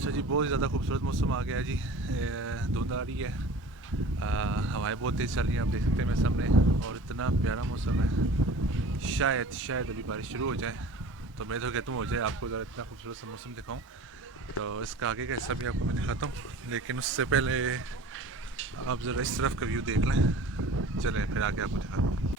अच्छा जी, बहुत ही ज़्यादा खूबसूरत मौसम आ गया है जी। धुंध आ रही है, हवाएं बहुत तेज़ चल रही हैं, आप देख सकते हैं मेरे सामने। और इतना प्यारा मौसम है, शायद शायद अभी बारिश शुरू हो जाए। तो मैं तो कहता हूँ हो जाए, आपको ज़रा इतना खूबसूरत सा मौसम दिखाऊँ। तो इसका आगे का हिस्सा भी आपको मैं दिखाता हूँ, लेकिन उससे पहले आप ज़रा इस तरफ का व्यू देख लें। चलें फिर आगे आपको दिखाता हूँ।